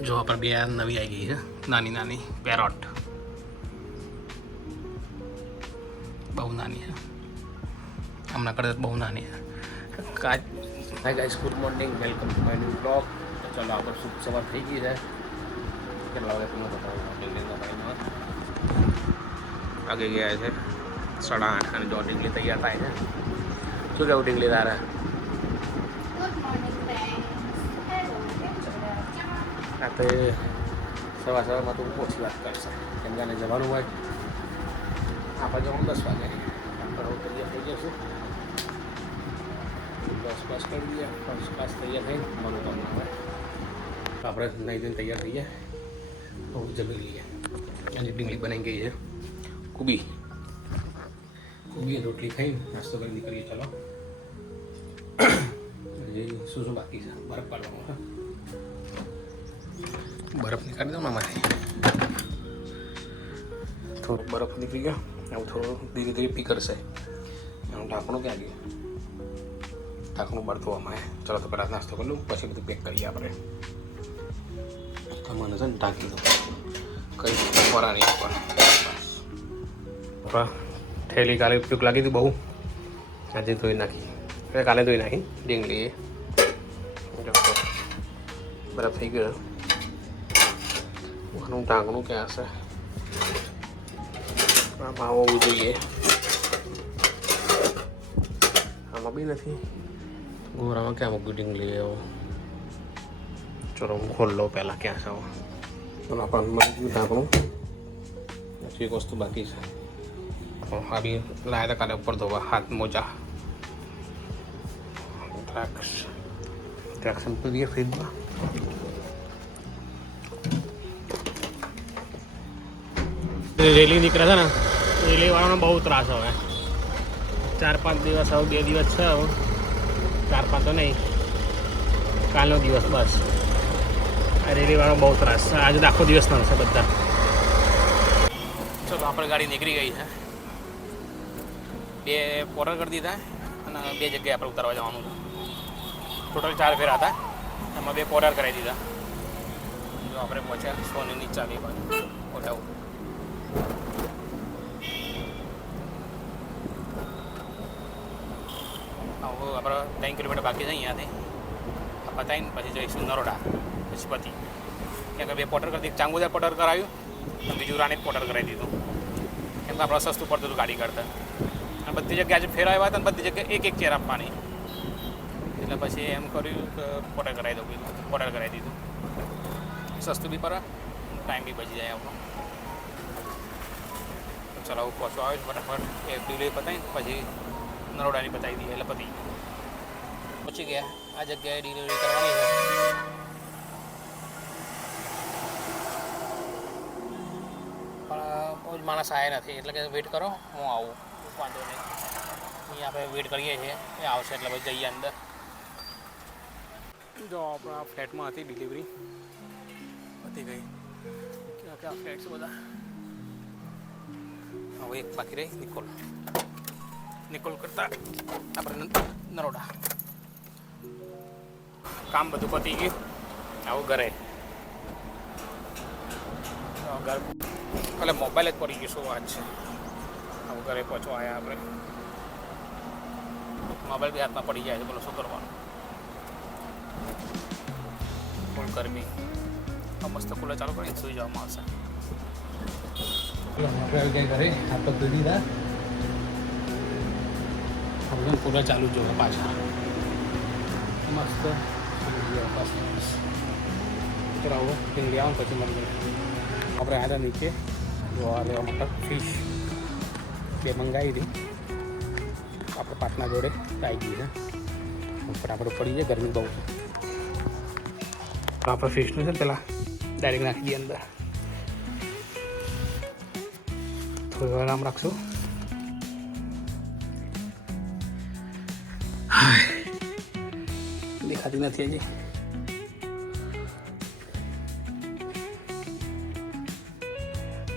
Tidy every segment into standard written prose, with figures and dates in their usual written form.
જો આપણે બે નવી આવી ગઈ છે, નાની નાની પેરોટ, બહુ નાની છે, હમણાં કરતાં બહુ નાની છે. Hi guys, good morning, welcome to my new blog. તો ચાલો આપણે શુભ સવાર થઈ ગઈ છે. કેટલા વાગે તમને બતાવું? બિલ્ડિંગમાં આગે ગયા છે 8:30 અને જો ડીંગલી તૈયાર થાય છે. શું કેવું ડીંગલી તારે? આ તો સવારમાં તો ઓછી વાત કરશે, કેમ કે જવાનું હોય. આપણે જવાનું 10 વાગે, આપણે તૈયાર થઈ જશું. 10 પાસ કરી દઈએ, 5 પાસ તૈયાર થઈને મળું તમને હવે. આપણે નહીં ધોઈને તૈયાર થઈ ગયા, તો જમી લઈએ. અને ડીંગલી બની ગઈ છે. કુબી રોટલી ખાઈને નાસ્તો કરી નીકળીએ. ચાલો, શું શું બાકી છે? બરફ પાડવાનો છે, બરફ નીકાળી દઉં ને આમાંથી. થોડું બરફ નીકળી ગયો, એવું થોડું ધીરે ધીરે પીકરશે. એનું ઢાંકણું ક્યાં ગયું? ઢાંકણું બળતું આમાં. ચાલો તો પહેલાં નાસ્તો કરી લઉં, પછી બધું પેક કરીએ આપણે. મને છે ને ઢાંકી દઉં, કઈ વરા નહીં ઉપર. થેલી કાલે ઉપયોગ લાગી હતી બહુ, આજે ધોઈ નાખી. કાલે ધોઈ નાખી ડીંગલી. બરફ થઈ ગયો. આનું ઢાંકણું ક્યાં હશે? આમાં હોવું જોઈએ. આમાં બી નથી. ગોરામાં ક્યાં મૂક્યું ડીંગલી? એવો ચલો હું ખોલ લઉં પહેલાં, ક્યાં છે? ચલો આપણને ઢાંકણું. પછી એક વસ્તુ બાકી છે, આ બી લાયા હતા કાલે ઉપર ધોવા. હાથ મોજા દ્રાક્ષ મૂકી દઈએ ફ્રીજમાં. રેલી નીકળે છે ને, રેલીવાળાનો બહુ ત્રાસ હવે. 4-5 દિવસ, હવે 2 દિવસ છે. હવે 4-5 તો નહીં, કાલનો દિવસ બસ. આ રેલીવાળો બહુ ત્રાસ છે. આજે આખો દિવસ નડશે બધા. ચલો, આપણે ગાડી નીકળી ગઈ છે. 2 પોર્ટર કરી દીધા અને 2 જગ્યાએ આપણે ઉતારવા જવાનું છે. ટોટલ 4 ફેરા હતા, એમાં 2 પોર્ટર કરાવી દીધા. જો આપણે પહોંચ્યા સોનીની ચાલી બાજુ. ઓઢાવું આપણે 3 કિલોમીટર બાકી છે અહીંયાથી. આ પતાવીને પછી જઈશું નરોડા, પછી પતિ. કેમ કે 2 પોર્ટર કરી દીધું. ચાંગુદા પોર્ટર કરાવ્યું અને બીજું રાણીત પોર્ટર કરાવી દીધું. કેમ કે આપણે સસ્તું પડતું હતું ગાડી કરતાં. અને બધી જગ્યાએ આજે ફેર આવ્યા હતા ને બધી જગ્યાએ એક ચેર આપવાની. એટલે પછી એમ કર્યું કે પોર્ટર કરાવી દઉં. પોર્ટર કરાવી દીધું. સસ્તું બી પડે, ટાઈમ બી બચી જાય આપણો. ચલો, હું પહોંચવા આવ્યો ફટાફટ. એક ડિલિવરી પતાવીને પછી નરોડાની પતાવી દઈએ એટલે પતી. પહોંચી ગયા. આ જગ્યાએ ડિલિવરી કરવાની છે. પણ બહુ જ માણસ આવ્યા નથી, એટલે કે વેઇટ કરો, હું આવું. વાંધો નહીં. અહીંયા આપણે વેઇટ કરીએ છીએ, એ આવશે એટલે પછી જઈએ અંદર. જો આપણા ફ્લેટમાં હતી ડિલિવરી, પતી ગઈ. ક્યાં ક્યાં ફ્લેટ્સ બધા. હવે એક બાકી રહી, નિકોલ કરતા આપણે નરોડા. કામ બધું પતી ગયું. આવું ઘરે એટલે મોબાઈલ જ પડી ગયું. શું વાત છે? આવું ઘરે પહોંચવા આવ્યા આપણે. મોબાઈલ બી હાથમાં પડી જાય છે, બોલો શું કરવાનું? ફૂલ ગરમી. મસ્ત કુલર ચાલુ કરીને સુઈ જવામાં આવશે. ઘરે હાથ પગ ધોઈ દીધા. આપણે કુલર ચાલુ જ જોવે પાછા. મસ્ત આવો ડીંગલી આવો પછી મળી આપણે આવ્યા નીચે જોવા લેવા માટે. ફિશ 2 મંગાવી હતી આપણે પાટના જોડે આવી ગઈ છે. ફટાફટ પડી જાય, ગરમી બહુ છે. આપણે ફિશનું છે ને પેલા ડાયરેક્ટ નાખી દઈએ અંદર. થોડી વાર આમ રાખશું. દેખાતી નથી હજી.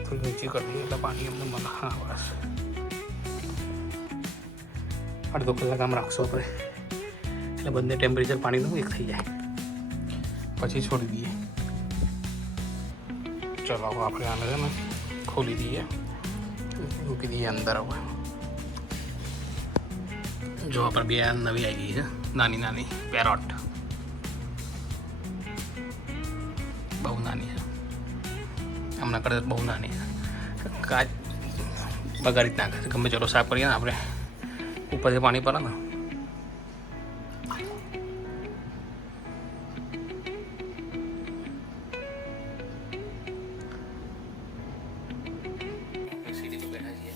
થોડી નીચે કરી દઈએ એટલે પાણી અમને મળે. હા બસ, અડધો કલાક આમ રાખશો આપણે, એટલે બંને ટેમ્પરેચર પાણીનું એક થઈ જાય. પછી છોડી દઈએ. ચલો આપણે આને છે ને ખોલી દઈએ, મૂકી દઈએ અંદર. હવે જો આપણે બે નવી આવી ગઈ છે, નાની નાની પેરોટ, બહુ નાની છે, હમણાં કરતાં બહુ નાની છે. કાચ બગાડી જ નાખે છે. ગમે ચલો સાફ કરીએ ને આપણે, ઉપરથી પાણી પડે ને. સીડી પર બેઠા છીએ,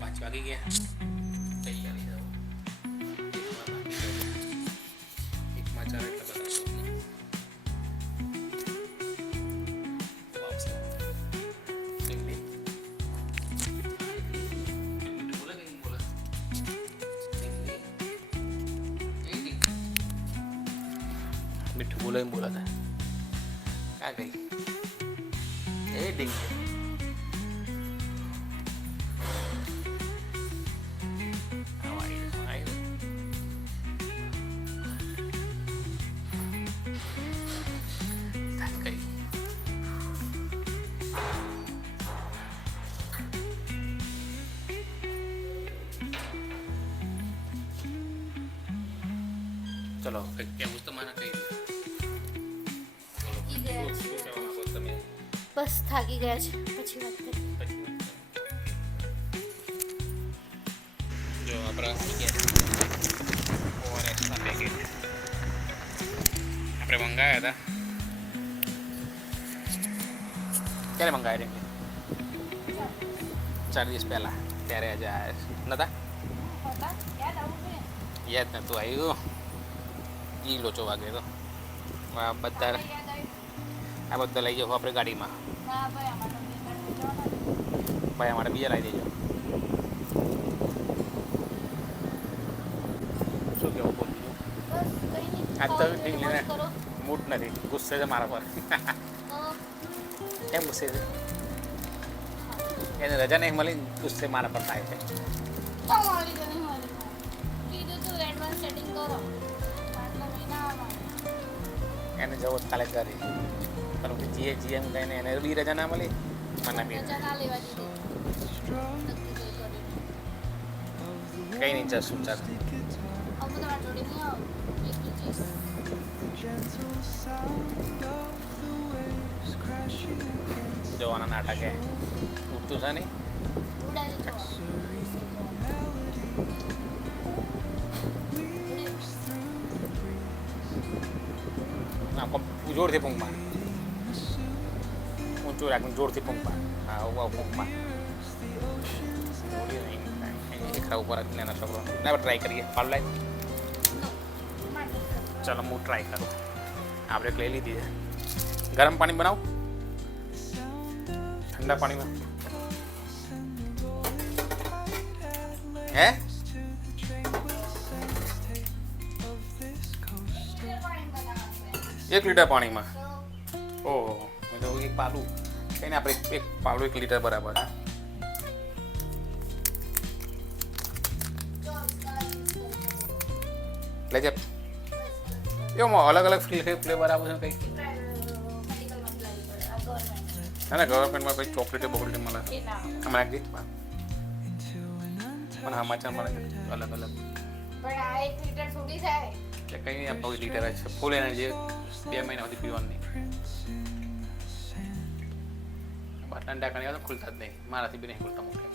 5 વાગી ગયા. તૈયારી એકમાં ચાલે એટલે બધા મીઠું બોલે બોલા था क्या गई ए डिंग चलो क्या તમારા કઈ બસ થાકી ગયા છે, પછી વાત કરીએ. જો આપણા ઓઆરએસના પેકેટ આપણે મંગાવ્યા હતા. ક્યારે મંગાવ્યા રે? 4 દિવસ પહેલાં. ત્યારે આજે આવ્યા નતા? યાદ નહોતું આવ્યું. ઈ લોચો વાગે તો આ બધા લઈ જાઓ આપણે ગાડીમાં. ભાઈ અમારે બીજા લાવી દેજો. શું કેવું બોલ બીજું? આજ તો ઢીંગલીને મૂડ નથી, ગુસ્સે છે મારા પર. કેમ ગુસ્સે છે? એને રજા નહીં મળી, ગુસ્સે મારા પર થાય છે. એને જવો કાલે કરી પણ જીએમ કહીને એને બી રજા ના મળી, મને બી કઈ નહીં. જશું ચાલ. જોવાના નાટક હે ઉઠતું છે નહીં. જોરથી પંખ માર, ઊંચું રાખીને જોરથી પંખ માર. હા પંખ માર. એકરા ઉપર જ નાના છોકરો ના ટ્રાય કરીએ. પાડ લાય. ચાલો હું ટ્રાય કરું. આપણે લઈ લીધી છે. ગરમ પાણી બનાવું, ઠંડા પાણીમાં હે? એક લીટર પાણીમાં? ઓહો, મેં તો એક પાલું કહીને આપણે એક પાલું 1 લીટર બરાબર છે. એટલે જે એમાં અલગ અલગ ફ્લેવર આવે છે કંઈક. ના ના, ગવર્મેન્ટમાં કંઈક ચોકલેટ બોકલેટ મળે. હમણાં નાખી પણ સમાચાર મળે અલગ અલગ. કંઈ નહીં, આપણે લીટર છે ફૂલ એનર્જી 2 મહિના સુધી પીવાનું નહીં. ઠંડા કરી તો ખુલતા જ નહીં, મારાથી બી નહીં ખુલતા મોટી.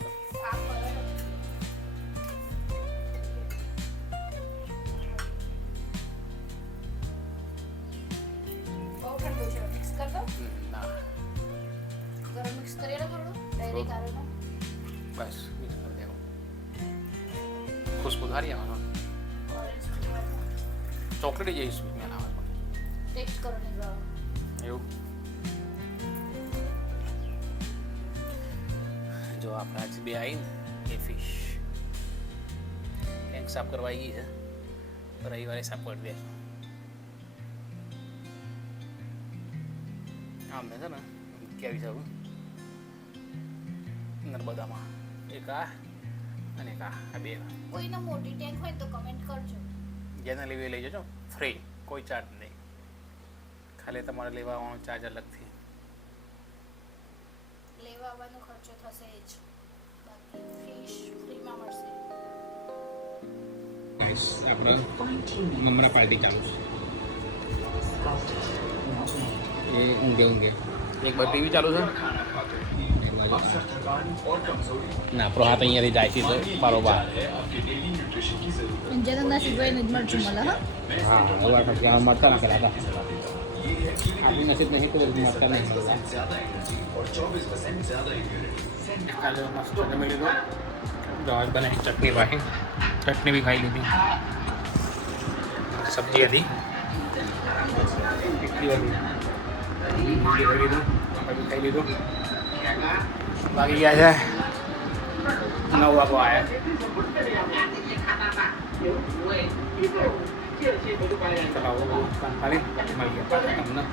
બસ મિક્સ કરી દેવું, ખુશ્બુ સારી આવવાનો. ચોકલેટ જઈશું મેં આવે એવું. જો આપણે આજ બે આવી ને એ ફિશ ટેન્ક સાફ કરવા આવી ગઈ છે, રવિવારે સાફ કરી દે. આમ છે ને કેવી જવું નર્મદામાં એક આ અને એક આ બે. કોઈને મોટી ટેન્ક હોય તો કમેન્ટ કરજો. જેને લેવી લઈ જજો, ફ્રી કોઈ ચાર્જ નહીં, ખાલી તમારે લેવા આવવાનો ચાર્જ અલગથી. લેવા આવવાનો ખર્ચો થશે જ, બાકી ફિશ ફ્રીમાં મળશે. ગાઈસ આપણે મમરા પાર્ટી ચાલુ છે. એ ઊંઘે એક બાર ટીવી ચાલુ છે. ના આપણો હાથ અહીંયાથી જાય છે તો બરોબર. અંજનના સિવાય જ મરચું મળે. હા હવે ખર્ચા મળતા ના કર્યા હતા. આપણી નસીબ નહીં તો મળતા નહીં. કાલે મસ્ત જમી લીધો, જવાજ બનાવી ચટણી ભાઈ, ચટણી બી ખાઈ લીધી, સબ્જી હતી એટલી હતી, ખાઈ લીધું, ખાઈ લીધું. વાગી ગયા છે 9 વાગવા આવ્યા. ચલાવો ખાલી મળી ગયા તમને.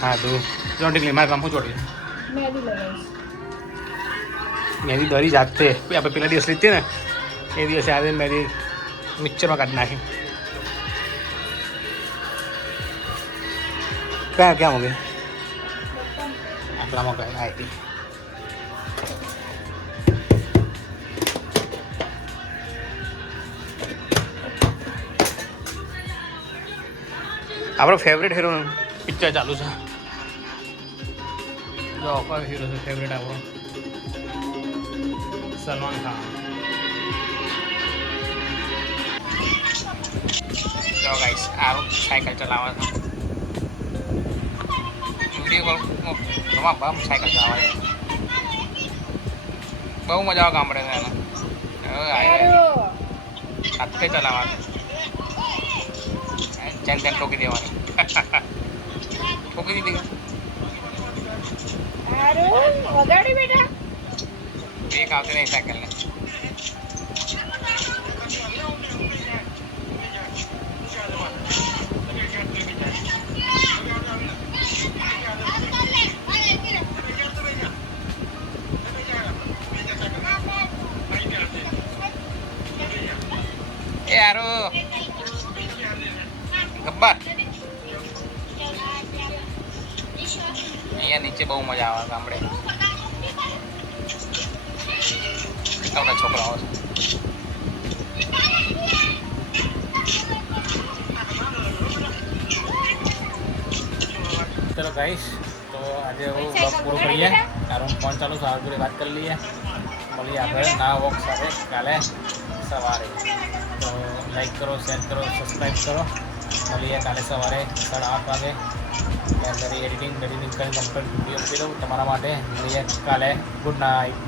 હા તો ચોટી મારે કામ ચોટી મેરી દરી જાતે આપણે પેલા દિવસ લીધી ને એ દિવસે આજે મેરી મિક્સરમાં કાઢી નાખી. ક્યાં મૂકે આટલામાં કહે આવી. આપણો ફેવરેટ હીરો પિક્ચર ચાલુ છે. જો કયો હીરો છે ફેવરેટ આપણો? સલમાન ખાન. જો ગાઈસ આ સાયકલ ચલાવે છે. વિડીયો કોલ બમ સાયકલ ચલાવે છે. બહુ મજા આવે ગામડે એને. હાથે ચલાવવા જેમ તેમ ઠોકી દેવાની. ઠોકી દીધી બ્રેક આવતી નહીં સાયકલને. એ યારો ગબ્બર અહીંયા નીચે બહુ મજા આવે ગામડે. કેટલા છોકરાઓ છે. ચલો ગાઈસ તો આજે હું બ્લોગ પૂરો કરીએ. તારો ફોન ચાલુ છે, જોડે વાત કરી લઈએ. મળીએ આપણે નવા વોક સાથે કાલે સવારે. તો લાઈક કરો, શેર કરો, સબસ્ક્રાઈબ કરો. મળીએ કાલે સવારે 8:30 વાગે. એડિટિંગ કરીને કમ્પ્લીટ વિડીયો મૂકી દઉં તમારા માટે. મળીએ કાલે. Good night.